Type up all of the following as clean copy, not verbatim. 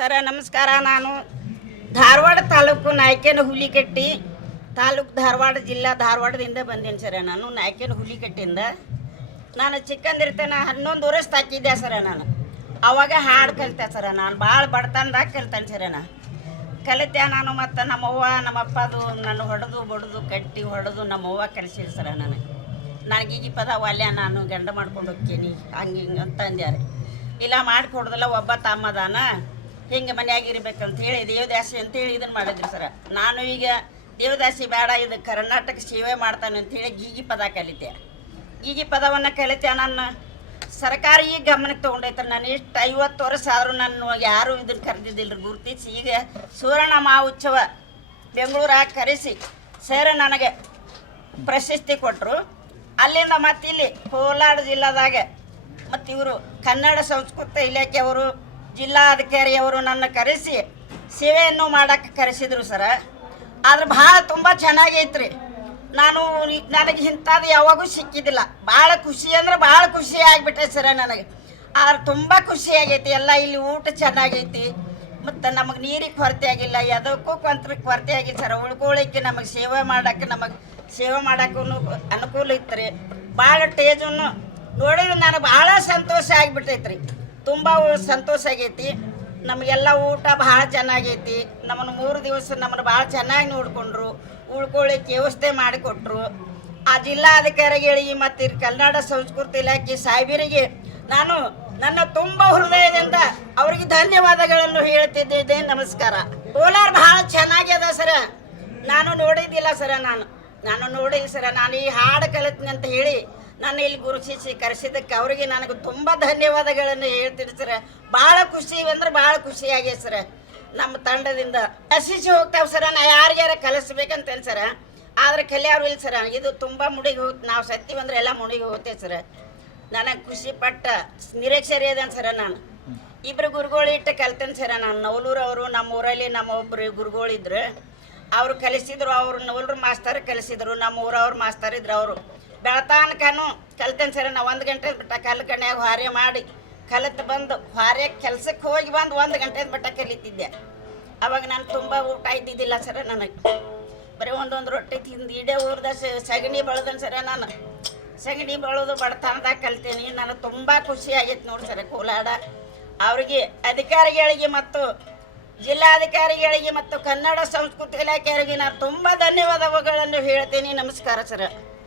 ಸರ ನಮಸ್ಕಾರ. ನಾನು ಧಾರವಾಡ ತಾಲೂಕು ನಾಯಕನ ಹುಲಿಕಟ್ಟಿ ತಾಲೂಕು ಧಾರವಾಡ ಜಿಲ್ಲಾ ಧಾರವಾಡದಿಂದ ಬಂದೇನೆ ಸರ. ನಾನು ನಾಯಕನ ಹುಲಿಕಟ್ಟಿಯಿಂದ ನಾನು ಚಿಕ್ಕಂದಿರ್ತೇನೆ 11 ವರ್ಷ ತಾಕಿದ್ದೆ ಸರ. ನಾನು ಅವಾಗ ಹಾಡು ಕಲಿತೆ ಸರ. ನಾನು ಭಾಳ ಬಡತನದಾಗ ಕಲಿತೇನೆ ಸರ. ಕಲಿತೆ ನಾನು. ಮತ್ತು ನಮ್ಮವ್ವ ನಮ್ಮಪ್ಪದು ನಾನು ಹೊಡೆದು ಕಟ್ಟಿ ಹೊಡೆದು ನಮ್ಮವ್ವ ಕಲಿಸಿದ್ರು ಸರ. ನನಗೀಗ ಈ ಪದ ಒಲ್ಯ ನಾನು ಗಂಡ ಮಾಡ್ಕೊಂಡು ಹೋಗ್ತೀನಿ ಹಂಗೆ ಹಿಂಗೆ ಅಂತ ಅಂದ್ಯಾರೆ. ಇಲ್ಲ ಮಾಡಿಕೊಡ್ದಲ್ಲ ಒಬ್ಬ ತಮ್ಮದಾನ ಹಿಂಗೆ ಮನ್ಯಾಗ ಇರ್ಬೇಕಂತ ಹೇಳಿ ದೇವದಾಸಿ ಅಂತೇಳಿ ಇದನ್ನು ಮಾಡಿದ್ರಿ ಸರ. ನಾನು ಈಗ ದೇವದಾಸಿ ಬೇಡ, ಇದು ಕರ್ನಾಟಕ ಸೇವೆ ಮಾಡ್ತಾನೆ ಅಂಥೇಳಿ ಗೀಗಿ ಪದ ಕಲಿತೆ. ಗೀಗಿ ಪದವನ್ನು ಕಲಿತೆ. ನಾನು ಸರ್ಕಾರ ಈಗ ಗಮನಕ್ಕೆ ತೊಗೊಂಡೈತೆ. ನಾನು ಎಷ್ಟು 50 ವರ್ಷ ಆದರೂ ನಾನು ಯಾರೂ ಇದನ್ನು ಕರೆದಿದ್ದಿಲ್ಲ ಗುರುತಿಸಿ. ಈಗ ಸುವರ್ಣ ಮಹೋತ್ಸವ ಬೆಂಗಳೂರಾಗ ಕರೆಸಿ ಸರ್ ನನಗೆ ಪ್ರಶಸ್ತಿ ಕೊಟ್ಟರು. ಅಲ್ಲಿಂದ ಮತ್ತು ಇಲ್ಲಿ ಕೋಲಾರ ಜಿಲ್ಲಾದಾಗ ಮತ್ತು ಇವರು ಕನ್ನಡ ಸಂಸ್ಕೃತಿ ಇಲಾಖೆಯವರು ಜಿಲ್ಲಾಧಿಕಾರಿಯವರು ನನ್ನ ಕರೆಸಿ ಸೇವೆಯನ್ನು ಮಾಡೋಕ್ಕೆ ಕರೆಸಿದರು ಸರ. ಆದ್ರೆ ಭಾಳ ತುಂಬ ಚೆನ್ನಾಗೈತ್ರಿ. ನನಗೆ ಇಂಥದ್ದು ಯಾವಾಗೂ ಸಿಕ್ಕಿದ್ದಿಲ್ಲ. ಭಾಳ ಖುಷಿ ಅಂದ್ರೆ ಭಾಳ ಖುಷಿ ಆಗಿಬಿಟ್ಟೆ ಸರ ನನಗೆ. ಆದ್ರೆ ತುಂಬ ಖುಷಿ ಆಗೈತಿ. ಎಲ್ಲ ಇಲ್ಲಿ ಊಟ ಚೆನ್ನಾಗೈತಿ ಮತ್ತು ನಮಗೆ ನೀರಿಗೆ ಕೊರತೆ ಆಗಿಲ್ಲ, ಯಾವುದಕ್ಕೂ ಕೊರತೆ ಆಗಿಲ್ಲ ಸರ. ಉಳ್ಕೊಳ್ಳಿಕ್ಕೆ ನಮಗೆ ಸೇವೆ ಮಾಡೋಕ್ಕೂ ಅನುಕೂಲ ಇತ್ತು ರೀ. ಭಾಳ ಟೇಜನ್ನು ನೋಡಿದ್ರೆ ನನಗೆ ಭಾಳ ಸಂತೋಷ ಆಗಿಬಿಟ್ಟೈತ್ರಿ. ತುಂಬ ಸಂತೋಷ ಆಗೈತಿ. ನಮಗೆಲ್ಲ ಊಟ ಭಾಳ ಚೆನ್ನಾಗೈತಿ. ನಮ್ಮನ್ನು 3 ದಿವಸ ನಮ್ಮನ್ನು ಭಾಳ ಚೆನ್ನಾಗಿ ನೋಡಿಕೊಂಡ್ರು. ಉಳ್ಕೊಳ್ಳಿಕ್ಕೆ ವ್ಯವಸ್ಥೆ ಮಾಡಿಕೊಟ್ರು. ಆ ಜಿಲ್ಲಾಧಿಕಾರಿಗಳಿಗೆ ಮತ್ತು ಕನ್ನಡ ಸಂಸ್ಕೃತಿ ಇಲಾಖೆ ಸಾಹೇಬರಿಗೆ ನಾನು ನನ್ನ ತುಂಬ ಹೃದಯದಿಂದ ಅವ್ರಿಗೆ ಧನ್ಯವಾದಗಳನ್ನು ಹೇಳ್ತಿದ್ದೆ. ನಮಸ್ಕಾರ. ಕೋಲಾರ ಭಾಳ ಚೆನ್ನಾಗ್ಯದ ಸರ. ನಾನು ನೋಡಿದ್ದಿಲ್ಲ ಸರ. ನಾನು ನೋಡಿಲ್ಲ ಸರ. ನಾನು ಈ ಹಾಡು ಕಲಿತೀನಿ ಅಂತ ಹೇಳಿ ನಾನು ಇಲ್ಲಿ ಗುರುತಿಸಿ ಕರೆಸಿದ್ದಕ್ಕೆ ಅವರಿಗೆ ನನಗೆ ತುಂಬ ಧನ್ಯವಾದಗಳನ್ನು ಹೇಳ್ತೀನಿ ಸರ. ಭಾಳ ಖುಷಿ ಅಂದ್ರೆ ಭಾಳ ಖುಷಿಯಾಗಿದೆ ಸರ. ನಮ್ಮ ತಂಡದಿಂದ ಕಲಿಸಿ ಹೋಗ್ತಾವೆ ಸರ. ನಾ ಯಾರ್ಯಾರ ಕಲಿಸ್ಬೇಕಂತೇಳಿ ಸರ. ಆದರೆ ಕಲಿಯೋರು ಇಲ್ಲ ಸರ. ಇದು ತುಂಬ ಮುಡಿಗೆ ಹೋಗುತ್ತೆ. ನಾವು ಸತ್ತೀವಿ ಅಂದ್ರೆ ಎಲ್ಲ ಮುಡಿಗೆ ಹೋಗ್ತೇವೆ ಸರ. ನನಗೆ ಖುಷಿ ಪಟ್ಟ ನಿರೀಕ್ಷೆ ಅದೇನು ಸರ. ನಾನು ಇಬ್ಬರು ಗುರುಗಳು ಇಟ್ಟು ಕಲ್ತೇನೆ ಸರ. ನಾನು ನವಲೂರು ಅವರು ನಮ್ಮ ಊರಲ್ಲಿ ನಮ್ಮ ಒಬ್ಬರು ಗುರುಗಳಿದ್ರು. ಅವರು ಕಲಿಸಿದ್ರು. ಅವರು ನವಲೂರು ಮಾಸ್ತರ್ ಕಲಿಸಿದ್ರು. ನಮ್ಮ ಊರವ್ರು ಮಾಸ್ತರ್ ಇದ್ರು. ಅವರು ಬೆಳತಾನಕನು ಕಲ್ತೇನೆ ಸರ. ನಾವು 1 ಗಂಟೆ ಬಿಟ್ಟ ಕಲ್ಲು ಕಣ್ಯಾಗ ಹಾರೆ ಮಾಡಿ ಕಲಿತು ಬಂದು ಹಾರೆ ಕೆಲಸಕ್ಕೆ ಹೋಗಿ ಬಂದು 1 ಗಂಟೆ ಬಿಟ್ಟ ಕಲಿತಿದ್ದೆ. ಅವಾಗ ನಾನು ತುಂಬ ಊಟ ಇದ್ದಿದ್ದಿಲ್ಲ ಸರ. ನನಗೆ ಬರೀ ಒಂದೊಂದು ರೊಟ್ಟಿ ತಿಂದು ಇಡೇ ಊರ್ದ ಸಗಣಿ ಬೆಳೆದನ್ ಸರ. ನಾನು ಸಗಣಿ ಬೆಳೆದು ಬಡತನದಾಗ ಕಲ್ತೀನಿ. ನನಗೆ ತುಂಬ ಖುಷಿ ಆಗೈತೆ ನೋಡಿ ಸರ. ಕೋಲಾರ ಅವರಿಗೆ ಅಧಿಕಾರಿಗಳಿಗೆ ಮತ್ತು ಜಿಲ್ಲಾಧಿಕಾರಿಗಳಿಗೆ ಮತ್ತು ಕನ್ನಡ ಸಂಸ್ಕೃತಿ ಇಲಾಖೆಯವರಿಗೆ ನಾನು ತುಂಬ ಧನ್ಯವಾದಗಳನ್ನು ಹೇಳ್ತೀನಿ. ನಮಸ್ಕಾರ ಸರ.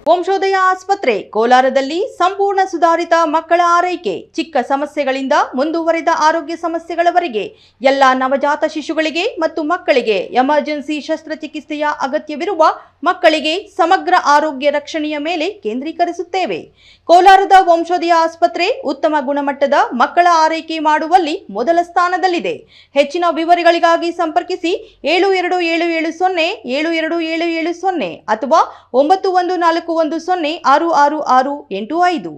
ವಂಶೋದಯ ಆಸ್ಪತ್ರೆ ಕೋಲಾರದಲ್ಲಿ ಸಂಪೂರ್ಣ ಸುಧಾರಿತ ಮಕ್ಕಳ ಆರೈಕೆ, ಚಿಕ್ಕ ಸಮಸ್ಯೆಗಳಿಂದ ಮುಂದುವರೆದ ಆರೋಗ್ಯ ಸಮಸ್ಯೆಗಳವರೆಗೆ ಎಲ್ಲ ನವಜಾತ ಶಿಶುಗಳಿಗೆ ಮತ್ತು ಮಕ್ಕಳಿಗೆ ಎಮರ್ಜೆನ್ಸಿ ಶಸ್ತ್ರಚಿಕಿತ್ಸೆಯ ಅಗತ್ಯವಿರುವ ಮಕ್ಕಳಿಗೆ ಸಮಗ್ರ ಆರೋಗ್ಯ ರಕ್ಷಣೆಯ ಮೇಲೆ ಕೇಂದ್ರೀಕರಿಸುತ್ತೇವೆ. ಕೋಲಾರದ ವಂಶೋದಯ ಆಸ್ಪತ್ರೆ ಉತ್ತಮ ಗುಣಮಟ್ಟದ ಮಕ್ಕಳ ಆರೈಕೆ ಮಾಡುವಲ್ಲಿ ಮೊದಲ ಸ್ಥಾನದಲ್ಲಿದೆ. ಹೆಚ್ಚಿನ ವಿವರಗಳಿಗಾಗಿ ಸಂಪರ್ಕಿಸಿ 7277072770 ಅಥವಾ 9141066685.